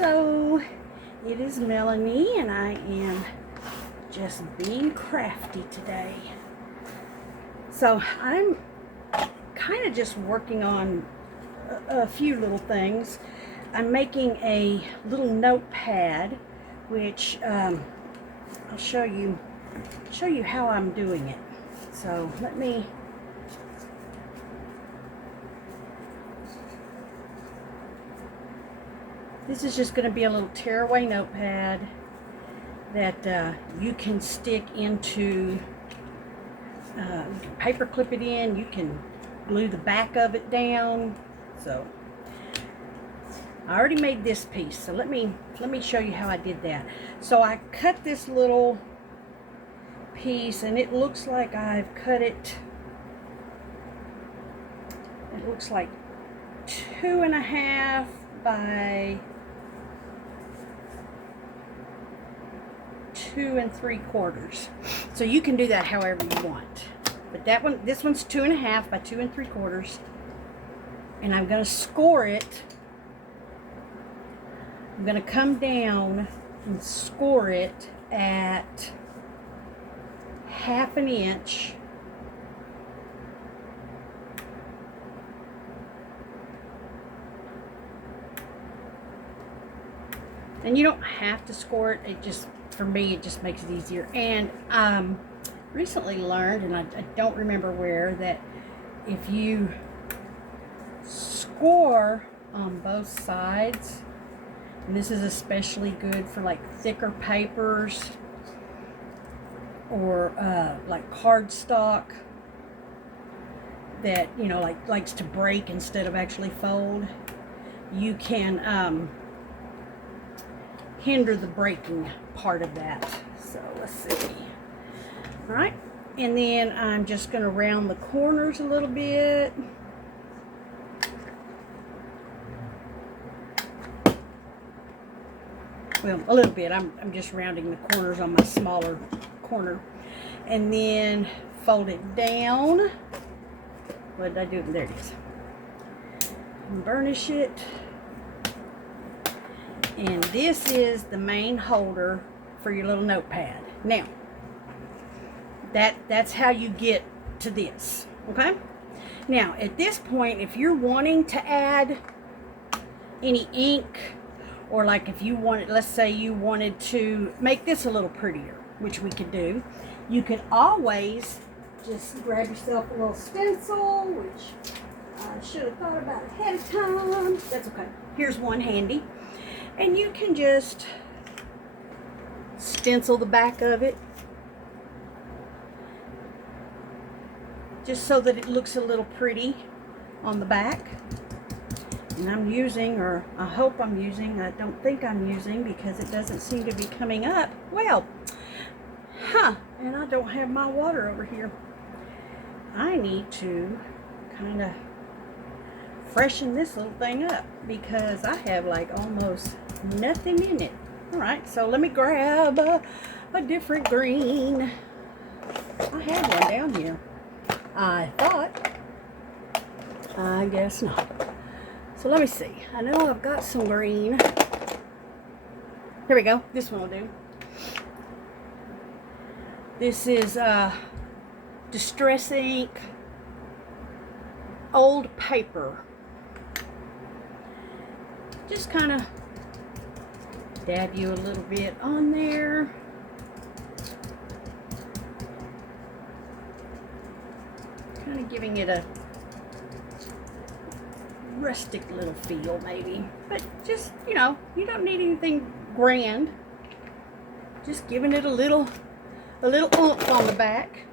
Hello, it is Melanie and I am just being crafty today. So I'm kind of just working on a few little things. I'm making a little notepad, which I'll show you how I'm doing it. So this is just going to be a little tearaway notepad that you can stick into, you can paper clip it in, you can glue the back of it down. So I already made this piece, so let me show you how I did that. So I cut this little piece and it looks like I've cut it, looks like 2.5 by 2 3/4. So you can do that however you want. But this one's 2.5 by 2 3/4. And I'm going to score it. I'm going to come down and score it at 1/2 inch. And you don't have to score it. It just, for me, it just makes it easier. And recently learned, and I don't remember where, that if you score on both sides, and this is especially good for like thicker papers or like cardstock that, you know, likes to break instead of actually fold, you can hinder the breaking part of that. So let's see. All right, and then I'm just going to round the corners a little bit. Well, a little bit. I'm just rounding the corners on my smaller corner, and then fold it down. What did I do? There it is. And burnish it. And this is the main holder for your little notepad. Now, that's how you get to this, okay? Now, at this point, if you're wanting to add any ink, or like if you wanted, let's say you wanted to make this a little prettier, which we could do, you could always just grab yourself a little stencil, which I should have thought about ahead of time. That's okay. Here's one handy. And you can just stencil the back of it, just so that it looks a little pretty on the back. And I'm using, or I hope I'm using, I don't think I'm using because it doesn't seem to be coming up. Well, and I don't have my water over here. I need to kind of freshen this little thing up because I have like almost nothing in it. All right, so let me grab a different green. I had one down here, I thought. I guess not. So let me see. I know I've got some green. Here we go. This one will do. This is Distress Ink Old Paper. Just kind of dab you a little bit on there. Kind of giving it a rustic little feel maybe. But just, you know, you don't need anything grand. Just giving it a little oomph on the back.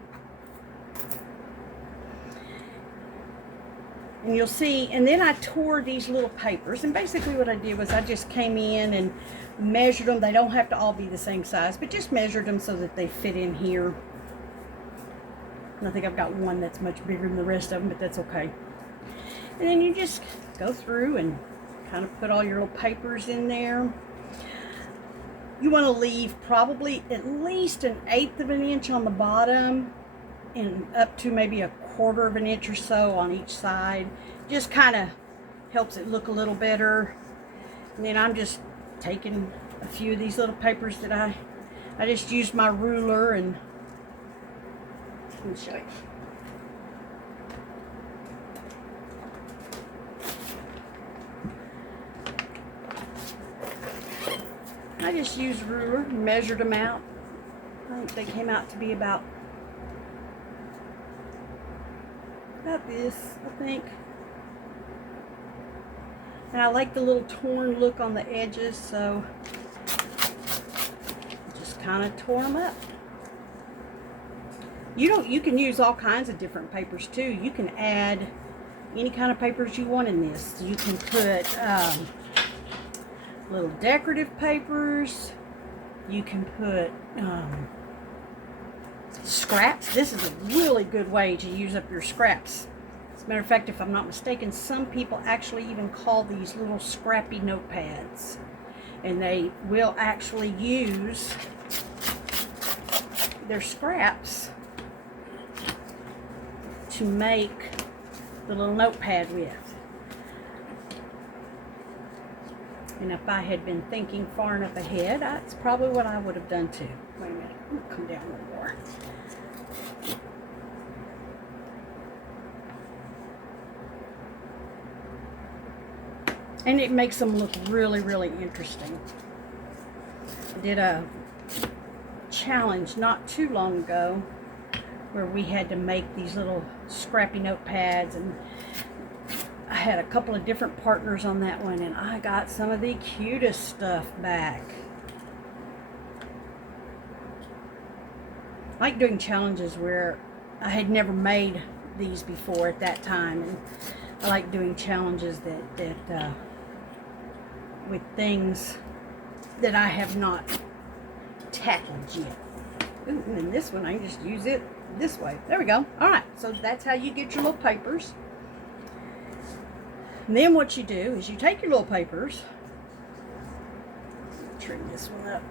And you'll see, and then I tore these little papers, and basically what I did was I just came in and measured them. They don't have to all be the same size, but just measured them so that they fit in here. And I think I've got one that's much bigger than the rest of them, but that's okay. And then you just go through and kind of put all your little papers in there. You want to leave probably at least 1/8 of an inch on the bottom and up to maybe 1/4 of an inch or so on each side. Just kind of helps it look a little better. And then I'm just taken a few of these little papers that I just used my ruler and let me show you. I just used a ruler and measured them out. I think they came out to be about this, I think. And I like the little torn look on the edges, so just kind of tore them up. You can use all kinds of different papers too. You can add any kind of papers you want in this. You can put little decorative papers. You can put scraps. This is a really good way to use up your scraps. As a matter of fact, if I'm not mistaken, some people actually even call these little scrappy notepads. And they will actually use their scraps to make the little notepad with. And if I had been thinking far enough ahead, that's probably what I would have done too. Wait a minute, I'm gonna come down a little more. And it makes them look really, really interesting. I did a challenge not too long ago where we had to make these little scrappy notepads, and I had a couple of different partners on that one, and I got some of the cutest stuff back. I like doing challenges where I had never made these before at that time, and I like doing challenges that with things that I have not tackled yet. Ooh, and then this one, I can just use it this way. There we go. All right, so that's how you get your little papers. And then what you do is you take your little papers, trim this one up.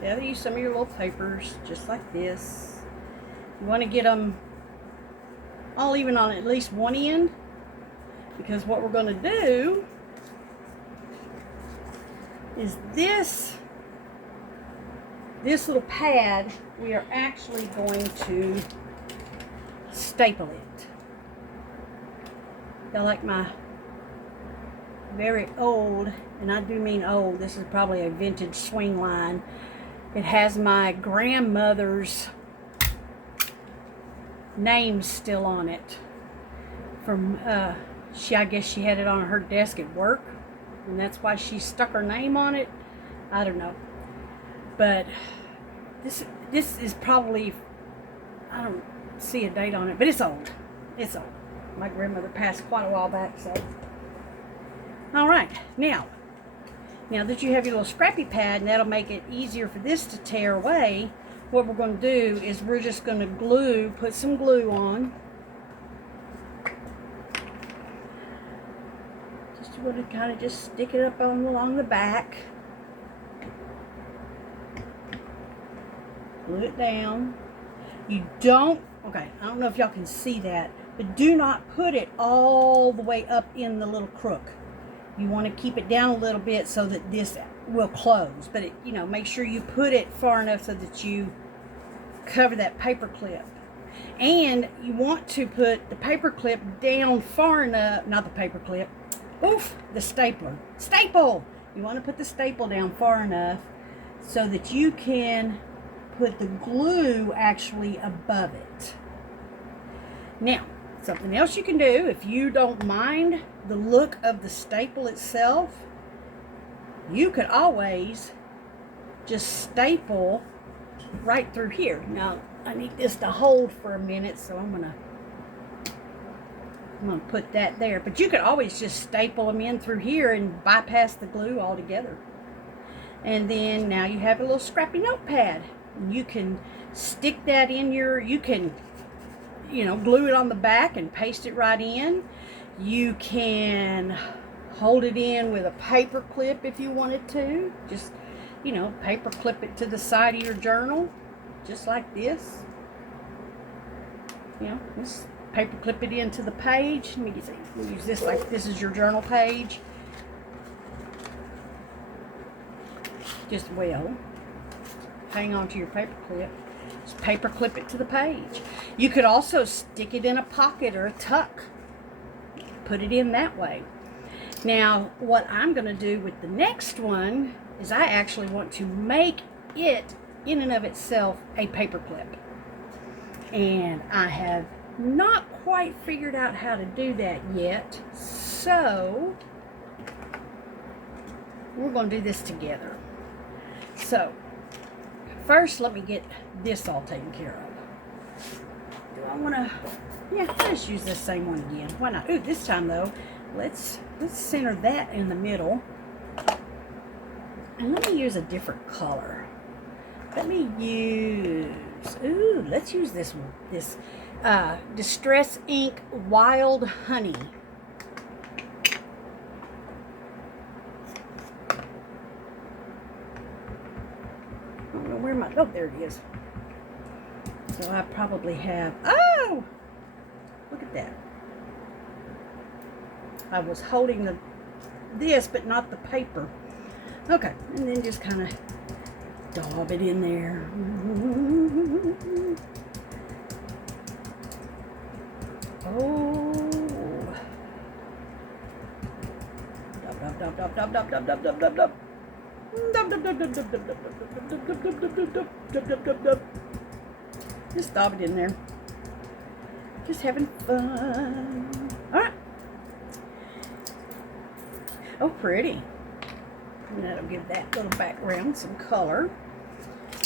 Gather you some of your little papers, just like this. You want to get them all even on at least one end, because what we're going to do is this little pad, we are actually going to staple it. I like my very old, and I do mean old, this is probably a vintage swing line. It has my grandmother's name still on it. From, I guess she had it on her desk at work, and that's why she stuck her name on it. I don't know. But this is probably, I don't see a date on it, but it's old. It's old. My grandmother passed quite a while back, so. All right, now that you have your little scrappy pad, and that'll make it easier for this to tear away, what we're going to do is we're just going to put some glue on. Just want to kind of just stick it up along the back. Glue it down. You don't, okay, I don't know if y'all can see that, but do not put it all the way up in the little crook. You want to keep it down a little bit so that this will close, but make sure you put it far enough so that you cover that paper clip. And you want to put the paper clip down far enough, not the paper clip, the stapler. Staple! You want to put the staple down far enough so that you can put the glue actually above it. Now, something else you can do, if you don't mind the look of the staple itself, you could always just staple right through here. Now, I need this to hold for a minute, so I'm gonna put that there. But you could always just staple them in through here and bypass the glue altogether. And then now you have a little scrappy notepad. You can stick that in you can, glue it on the back and paste it right in. You can hold it in with a paper clip if you wanted to. Just, paper clip it to the side of your journal, just like this. Just paper clip it into the page. Let me use this like this is your journal page. Just hang on to your paper clip. Just paper clip it to the page. You could also stick it in a pocket or a tuck. Put it in that way. Now, what I'm going to do with the next one is I actually want to make it in and of itself a paper clip. And I have not quite figured out how to do that yet. So, we're going to do this together. So, first let me get this all taken care of. Do I want to, yeah, let's use this same one again. Why not? Ooh, this time though, let's center that in the middle. And let me use a different color. Let's use this one. This Distress Ink Wild Honey. I don't know where my, oh, there it is. So I probably have, oh, look at that. I was holding this, but not the paper. Okay, and then just kind of daub it in there. Oh. Just daub it in there. Just having fun. Alright. Oh, pretty. And that'll give that little background some color.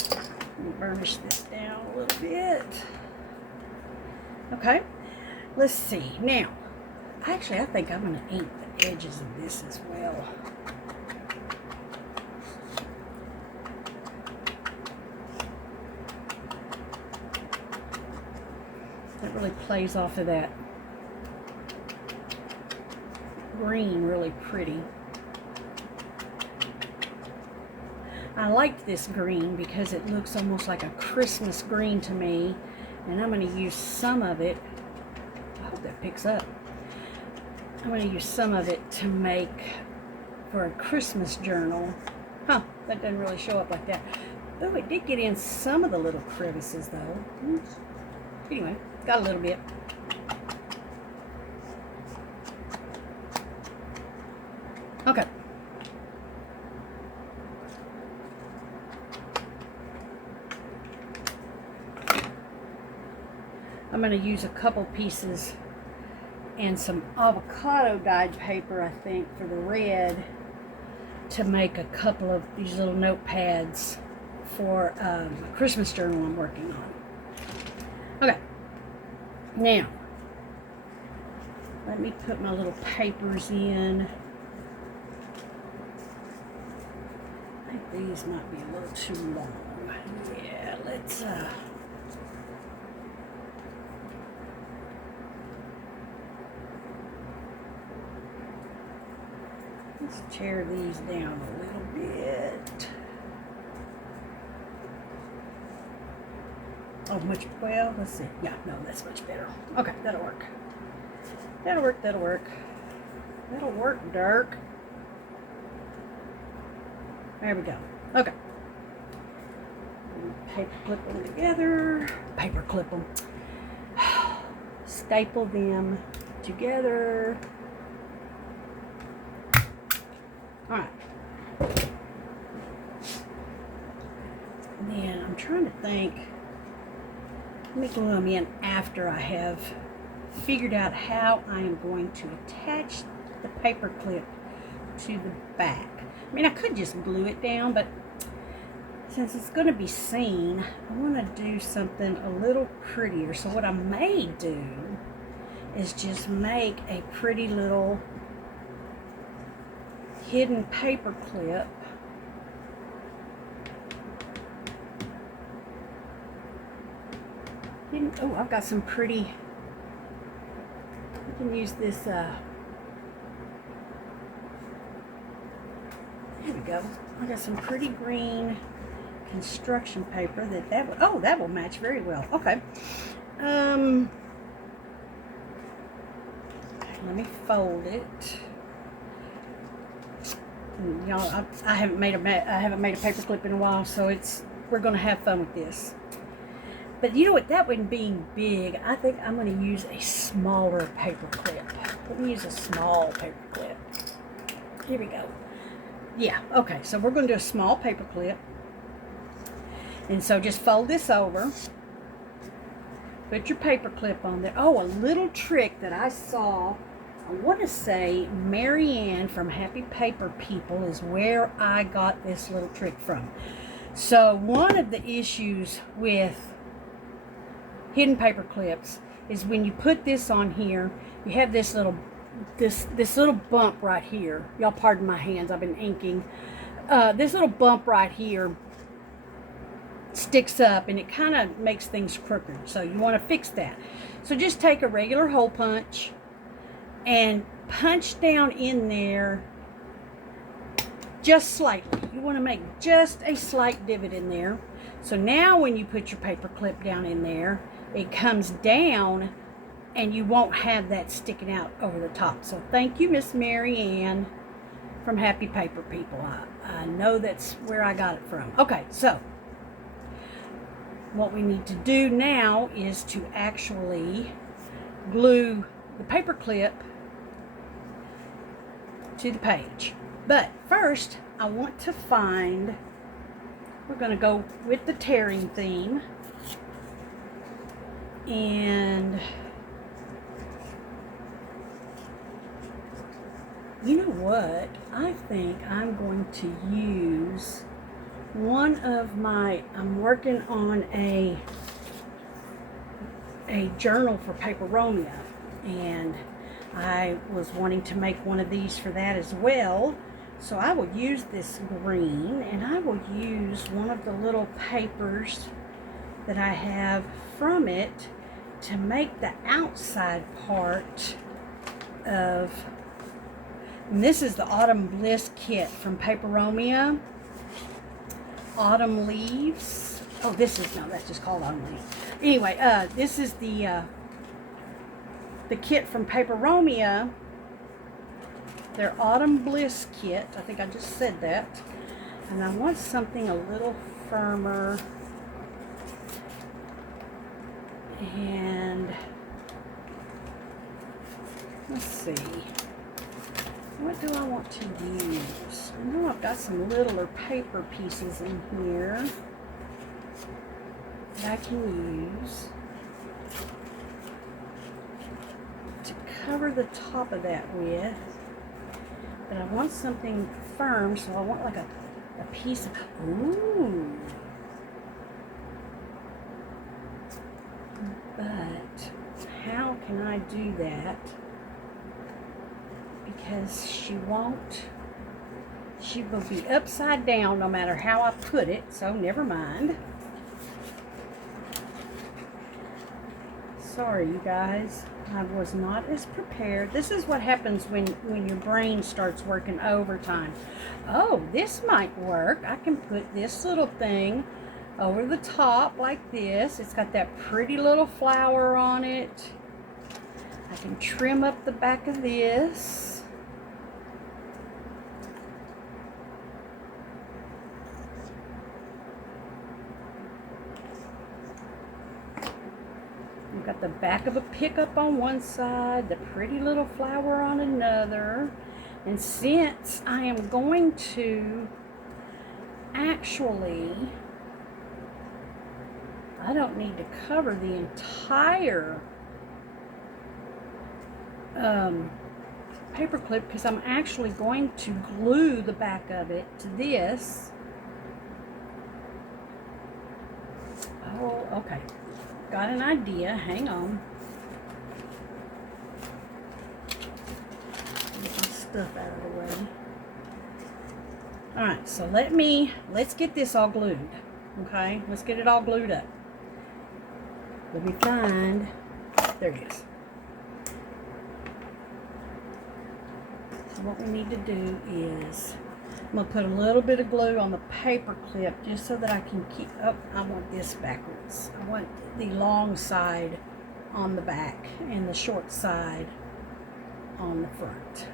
Let me burnish this down a little bit. Okay. Let's see. Now, actually, I think I'm going to ink the edges of this as well. That really plays off of that green really pretty. I like this green because it looks almost like a Christmas green to me, and I'm going to use some of it. I hope that picks up. I'm going to use some of it to make for a Christmas journal. Huh, that doesn't really show up like that. Oh, it did get in some of the little crevices though. Anyway, got a little bit. Okay. I'm going to use a couple pieces and some avocado dyed paper, I think, for the red to make a couple of these little notepads for a Christmas journal I'm working on. Okay. Now, let me put my little papers in. I think these might be a little too long. Yeah, let's tear these down a little bit. Oh, much, well, let's see. Yeah, no, that's much better. Okay, that'll work. That'll work, that'll work. That'll work, Dirk. There we go. Okay. Paper clip them together. Paper clip them. Staple them together. Alright. Then I'm trying to think. Let me glue them in after I have figured out how I am going to attach the paper clip to the back. I mean, I could just glue it down, but since it's going to be seen, I want to do something a little prettier. So what I may do is just make a pretty little hidden paper clip. Oh, I've got some pretty, I can use this, there we go. I got some pretty green construction paper that will, oh, that will match very well. Okay. let me fold it. Y'all, I haven't made a paper clip in a while, so we're gonna have fun with this. But you know what? That one being big, I think I'm gonna use a smaller paper clip. Let me use a small paper clip. Here we go. Yeah. Okay. So we're gonna do a small paper clip, and so just fold this over. Put your paper clip on there. Oh, a little trick that I saw. I want to say Marianne from Happy Paper People is where I got this little trick from. So one of the issues with hidden paper clips is when you put this on here, you have this little bump right here. Y'all pardon my hands, I've been inking. This little bump right here sticks up and it kind of makes things crooked. So you want to fix that. So just take a regular hole punch and punch down in there just slightly. You want to make just a slight divot in there. So now when you put your paper clip down in there, it comes down and you won't have that sticking out over the top. So thank you, Miss Mary Ann from Happy Paper People. I know that's where I got it from. Okay, so what we need to do now is to actually glue the paper clip to the page. But first, I want to find, we're going to go with the tearing theme. And you know what? I think I'm going to use one of my, I'm working on a journal for Paper Romeo, and I was wanting to make one of these for that as well. So I will use this green, and I will use one of the little papers that I have from it to make the outside part of, and this is the Autumn Bliss kit from Paper Romeo. Autumn Leaves. Oh, this is, no, that's just called Autumn Leaves. Anyway, this is the kit from Paper Romeo. Their Autumn Bliss kit. I think I just said that. And I want something a little firmer. And let's see. What do I want to use? I know I've got some littler paper pieces in here that I can use to cover the top of that with. But I want something firm, so I want like a piece of, ooh. But how can I do that? Because she will be upside down no matter how I put it, so never mind. Sorry, you guys, I was not as prepared. This is what happens when your brain starts working overtime. Oh, this might work. I can put this little thing over the top like this. It's got that pretty little flower on it. I can trim up the back of this. You've got the back of a pickup on one side, the pretty little flower on another. And since I am going to actually, I don't need to cover the entire paper clip because I'm actually going to glue the back of it to this. Oh, okay. Got an idea. Hang on. Get my stuff out of the way. Alright, so let's get this all glued. Okay? Let's get it all glued up. Let me find, there it is. So what we need to do is, I'm going to put a little bit of glue on the paper clip just so that I can keep, oh, I want this backwards. I want the long side on the back and the short side on the front.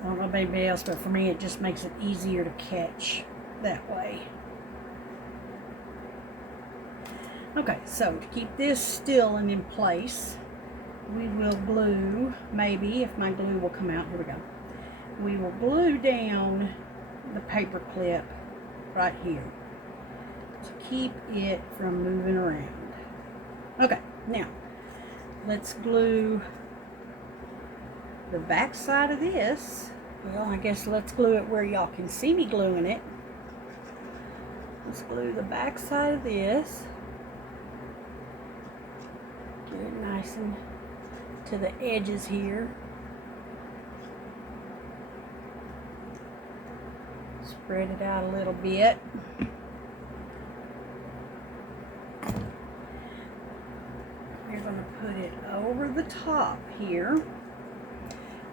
I don't know about anybody else, but for me it just makes it easier to catch that way. Okay, so to keep this still and in place, we will glue, maybe, if my glue will come out, here we go. We will glue down the paper clip right here to keep it from moving around. Okay, now let's glue the back side of this. Well, I guess let's glue it where y'all can see me gluing it. Let's glue the back side of this. Get it nice and to the edges here. Spread it out a little bit. We're going to put it over the top here.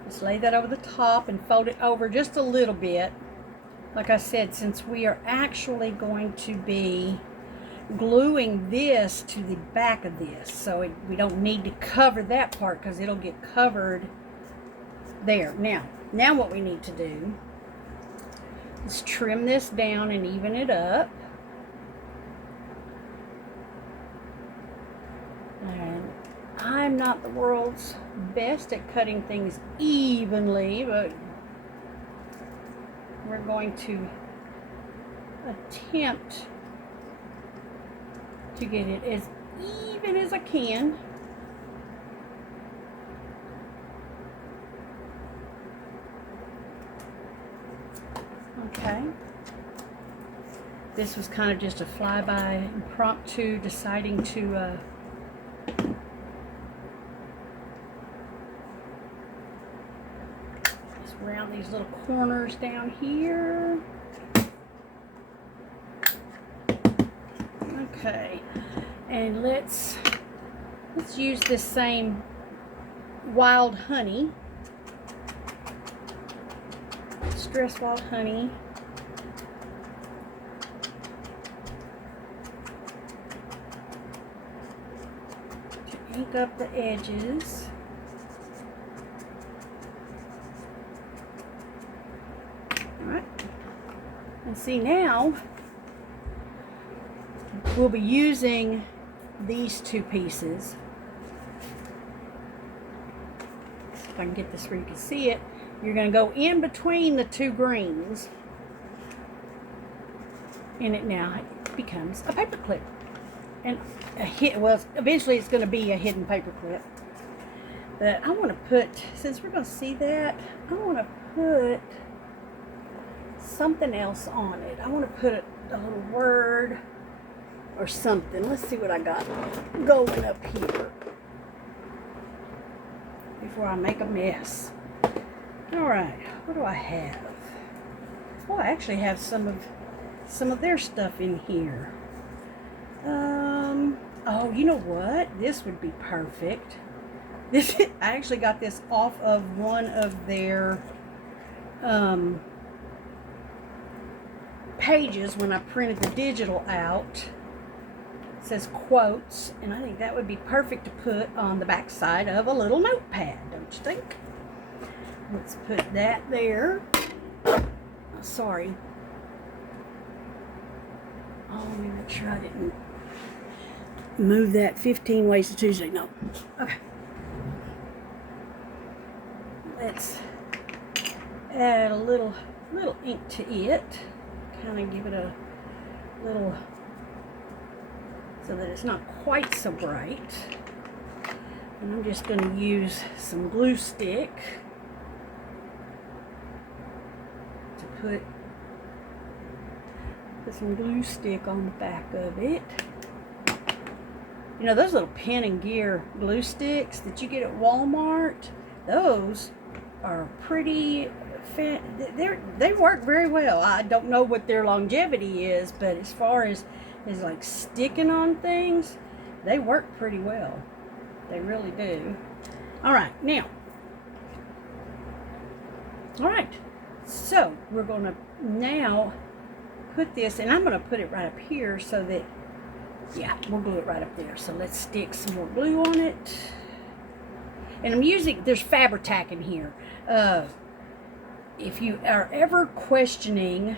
Just lay that over the top and fold it over just a little bit. Like I said, since we are actually going to be gluing this to the back of this, so we don't need to cover that part because it'll get covered there. Now what we need to do is trim this down and even it up. And I'm not the world's best at cutting things evenly, but we're going to attempt to get it as even as I can. Okay. This was kind of just a flyby impromptu deciding to just round these little corners down here. Okay, and let's use this same wild honey, Stress Wild Honey. To ink up the edges. Alright, and see now, we'll be using these two pieces. If I can get this where you can see it, you're going to go in between the two greens, and it now becomes a paper clip. And well, eventually it's going to be a hidden paper clip. But I want to put, since we're going to see that, I want to put something else on it. I want to put a little word or something. Let's see what I got going up here before I make a mess. Alright, what do I have? Well, I actually have some of their stuff in here. Oh, you know what? This would be perfect. I actually got this off of one of their pages when I printed the digital out. It says quotes, and I think that would be perfect to put on the back side of a little notepad, don't you think? Let's put that there. Sorry. Oh, let me make sure I didn't move that 15 ways to Tuesday. No. Okay. Let's add a little ink to it. Kind of give it a little, so that it's not quite so bright. And I'm just going to use some glue stick to put some glue stick on the back of it. You know, those little Pen and Gear glue sticks that you get at Walmart, those are pretty they work very well. I don't know what their longevity is, but as far as like sticking on things, they work pretty well. They really do. Alright, now. Alright, so we're going to now put this, and I'm going to put it right up here so that Yeah, we'll glue it right up there. So let's stick some more glue on it. And I'm using, there's Fabri-Tac in here. If you are ever questioning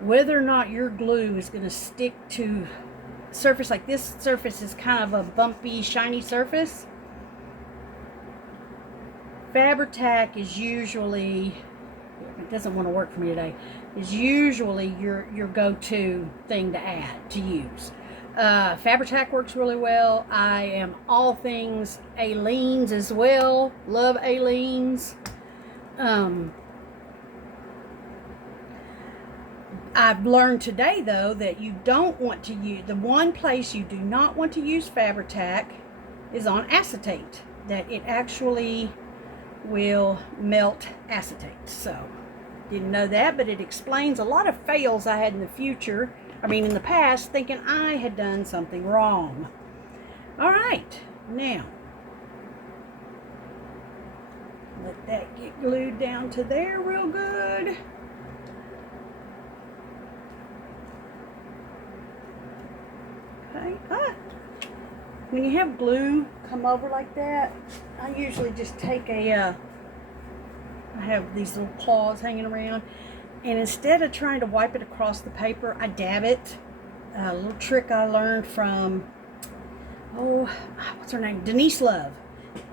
whether or not your glue is going to stick to surface, like this surface is kind of a bumpy, shiny surface, Fabri-Tac is usually, it doesn't want to work for me today, is usually your go-to thing to use. Fabri-Tac works really well. I am all things Aleene's as well. Love Aleene's. I've learned today, though, that you don't want to use, the one place you do not want to use Fabri-Tac is on acetate, that it actually will melt acetate. So, didn't know that, but it explains a lot of fails I had in the past, thinking I had done something wrong. All right, now, let that get glued down to there real good. Okay, when you have glue come over like that, I usually just take I have these little claws hanging around, and instead of trying to wipe it across the paper, I dab it. A little trick I learned from, what's her name? Denise Love.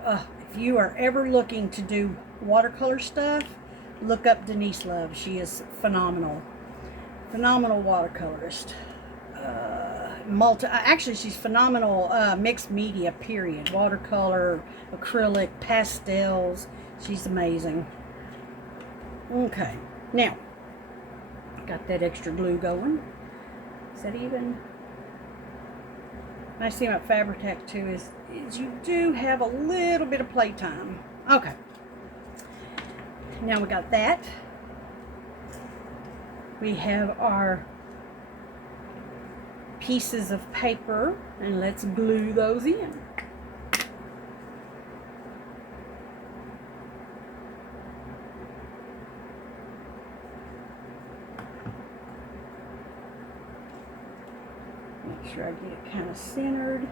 If you are ever looking to do watercolor stuff, look up Denise Love. She is phenomenal. Phenomenal watercolorist. Actually, she's phenomenal mixed media, period. Watercolor, acrylic, pastels. She's amazing. Okay, now, got that extra glue going. Is that even? Nice thing about Fabri-Tac too is you do have a little bit of playtime. Okay, now we got that. We have our pieces of paper, and let's glue those in. Make sure I get it kind of centered.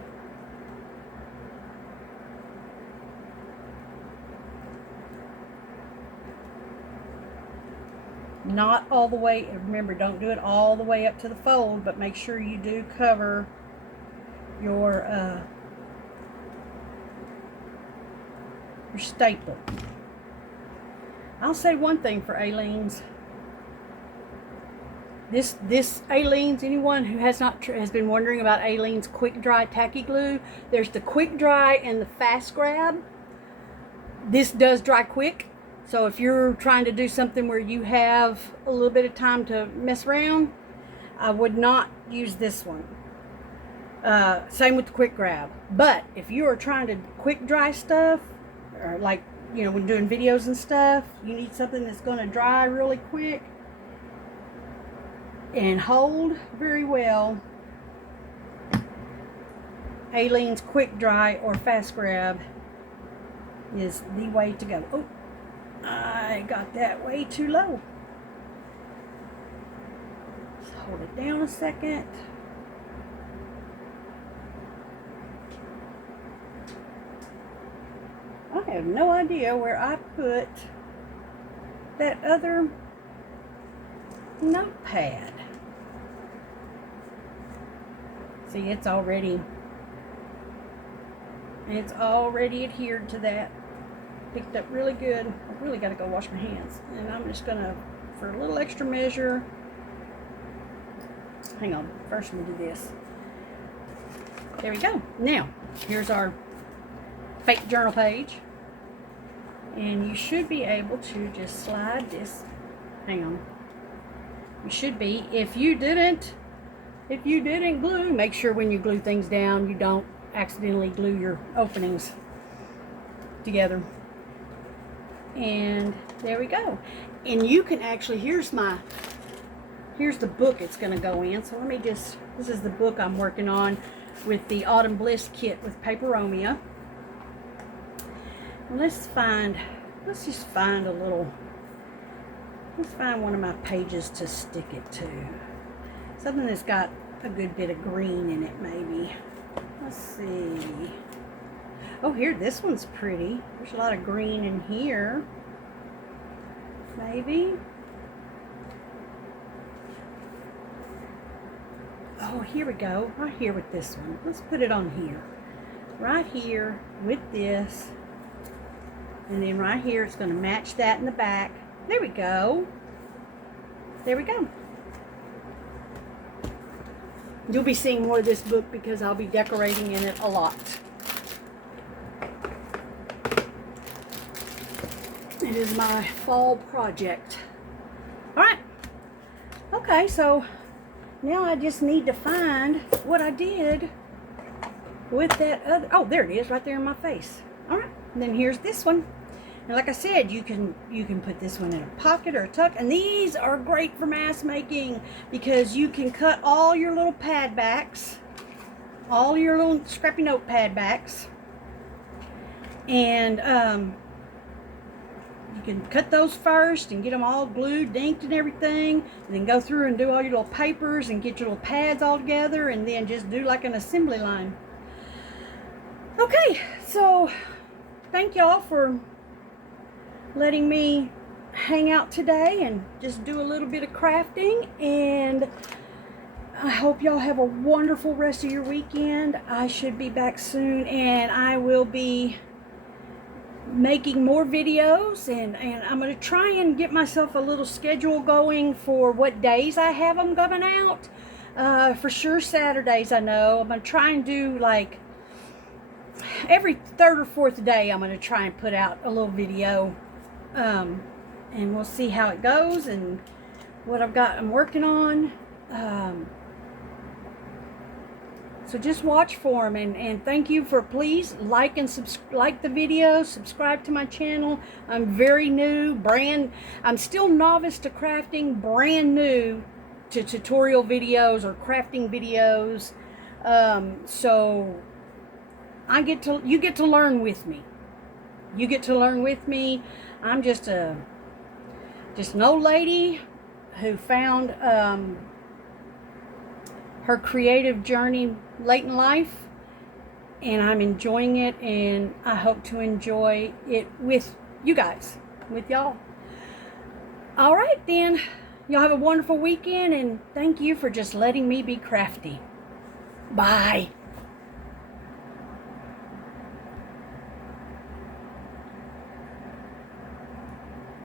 Not all the way, remember, don't do it all the way up to the fold, but make sure you do cover your staple. I'll say one thing for Aleene's. This Aleene's, anyone who has been wondering about Aleene's quick dry tacky glue, there's the quick dry and the fast grab. This does dry quick. So if you're trying to do something where you have a little bit of time to mess around, I would not use this one. Same with the quick grab. But if you are trying to quick dry stuff, or like, when doing videos and stuff, you need something that's going to dry really quick and hold very well, Aleene's quick dry or fast grab is the way to go. Oh, I got that way too low. Let's hold it down a second. I have no idea where I put that other notepad. See, it's already adhered to that. Picked up really good. I really got to go wash my hands. And I'm just going to, for a little extra measure, hang on, first I'm going to do this. There we go. Now, here's our fake journal page. And you should be able to just slide this. Hang on. You should be. If you didn't glue, make sure when you glue things down, you don't accidentally glue your openings together. And there we go. And you can actually, here's the book it's going to go in. So this is the book I'm working on with the Autumn Bliss kit with Paperomia. And let's find one of my pages to stick it to. Something that's got a good bit of green in it, maybe. Let's see. Oh, here, this one's pretty. There's a lot of green in here. Maybe. Oh, here we go. Right here with this one. Let's put it on here. Right here with this. And then right here, it's going to match that in the back. There we go. There we go. You'll be seeing more of this book because I'll be decorating in it a lot. It is my fall project. Alright. Okay, so now I just need to find what I did with that other. Oh, there it is, right there in my face. Alright, and then here's this one. And like I said, you can put this one in a pocket or a tuck. And these are great for mask making because you can cut all your little pad backs, all your little scrappy notepad backs. And you can cut those first and get them all glued, inked and everything. And then go through and do all your little papers and get your little pads all together. And then just do like an assembly line. Okay, so thank y'all for letting me hang out today and just do a little bit of crafting, and I hope y'all have a wonderful rest of your weekend. I should be back soon, and I will be making more videos, and I'm going to try and get myself a little schedule going for what days I have them coming out. For sure Saturdays, I know. I'm going to try and do like every third or fourth day. I'm going to try and put out a little video. And we'll see how it goes and what I'm working on. So just watch for them, and thank you for please like the video, subscribe to my channel. I'm very new, I'm still novice to crafting, brand new to tutorial videos or crafting videos. So you get to learn with me. You get to learn with me. I'm just an old lady who found her creative journey late in life, and I'm enjoying it, and I hope to enjoy it with you guys, with y'all. All right, then. Y'all have a wonderful weekend, and thank you for just letting me be crafty. Bye.